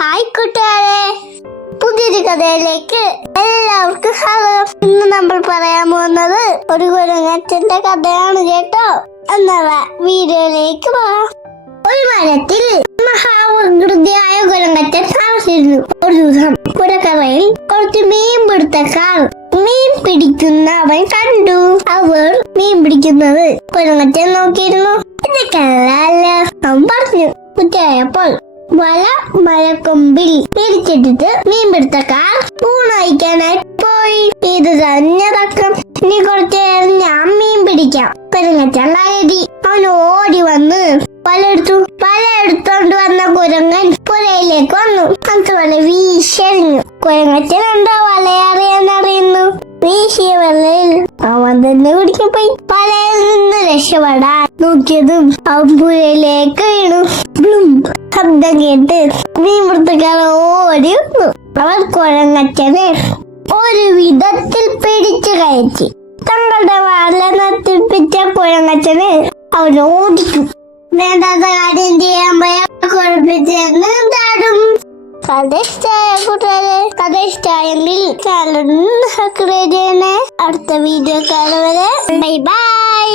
Hi കൂട്ടുകാരെ, പുതിയൊരു കഥയിലേക്ക് എല്ലാവർക്കും സ്വാഗതം. ഇന്ന് നമ്മൾ പറയാൻ പോകുന്നത് ഒരു കുരങ്ങച്ചന്റെ കഥയാണ് കേട്ടോ. എന്നാ വീഡിയോയിലേക്ക് പോകാം. ഒരു മരത്തിൽ മഹാവികൃതിയായ കുരങ്ങച്ചൻ താമസിച്ചിരുന്നു. ഒരു ദിവസം പുഴക്കരയിൽ കുറച്ച് മീൻപിടുത്തക്കാർ മീൻ പിടിക്കുന്നവൻ കണ്ടു. അവർ മീൻ പിടിക്കുന്നത് കുരങ്ങച്ചൻ നോക്കിയിരുന്നു. ഇതൊക്കെയല്ല അവൻ പറഞ്ഞു. കുട്ടിയായപ്പോൾ വല മരക്കൊമ്പിൽ പിടിച്ചിട്ടിട്ട് മീൻപിടുത്തക്കാർ ഊണയിക്കാനായി പോയി. ഇത് തന്നെ തക്കം, ഇനി കുറച്ചു നേരം ഞാൻ മീൻ പിടിക്കാം. കുരങ്ങച്ചൻ കരുതി. അവൻ ഓടി വന്ന് വല എടുത്തോണ്ട് വന്ന കുരങ്ങൻ പുരയിലേക്ക് വന്നു. അത് വല വീശിയറിഞ്ഞു. കുരങ്ങച്ചൻ എന്താ വലയറിയാനറിയുന്നു. വീശിയ വലയിൽ അവൻ തന്നെ പിടിക്കാൻ പോയി. വലയിൽ നിന്ന് രക്ഷപ്പെടാൻ നോക്കിയതും അവൻ പുരയിലേക്ക് വീണു. ശബ്ദം കേട്ട് മീൻപിടുത്തക്കാർ ഓടി വന്നു. അവർ കുരങ്ങച്ചനെ ഒരു വിധത്തിൽ പിടിച്ചു കയറ്റി. തങ്ങളുടെ വല നത്തിപ്പിച്ച കുരങ്ങച്ചനെ അവർ ഓടിക്കും. വേണ്ടാത്ത കാര്യം ചെയ്യാൻ പോയാൽ കുഴപ്പിച്ചെന്ന് താടും. കഥ ഇഷ്ടമായ കൂട്ടുകാരെ, കഥ ഇഷ്ടമായെങ്കിൽ ചാനൽ സബ്സ്ക്രൈബ് ചെയ്യണേ. അടുത്ത വീഡിയോ കാണുവരെ ബൈ ബൈ.